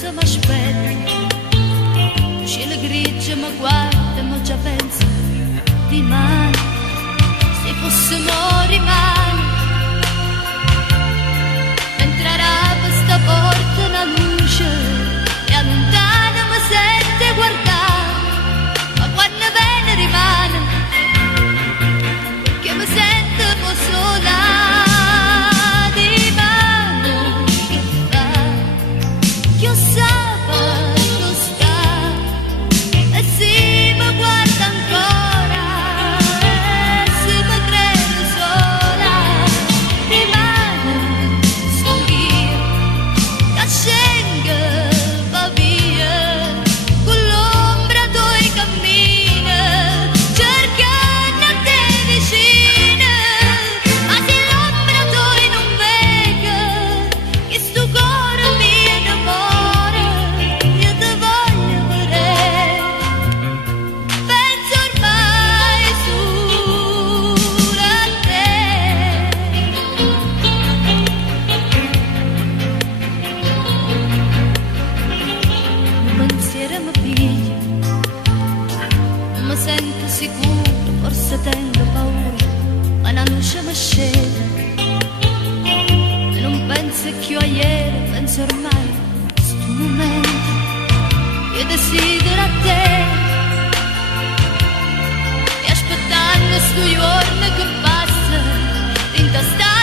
se m'aspetta, cielo grigio mi guarda, ma già penso di mano, se fossimo rimani, entrerà questa porta una luce e a lontano mi sente guardare, ma quando viene rimane, perché mi sento un po' sola. Mi sento sicuro, forse tengo paura, ma una luce mi scende e non penso più a ieri, penso ormai a questo momento. Io desidero a te e aspettando sto giorno che passa, intastare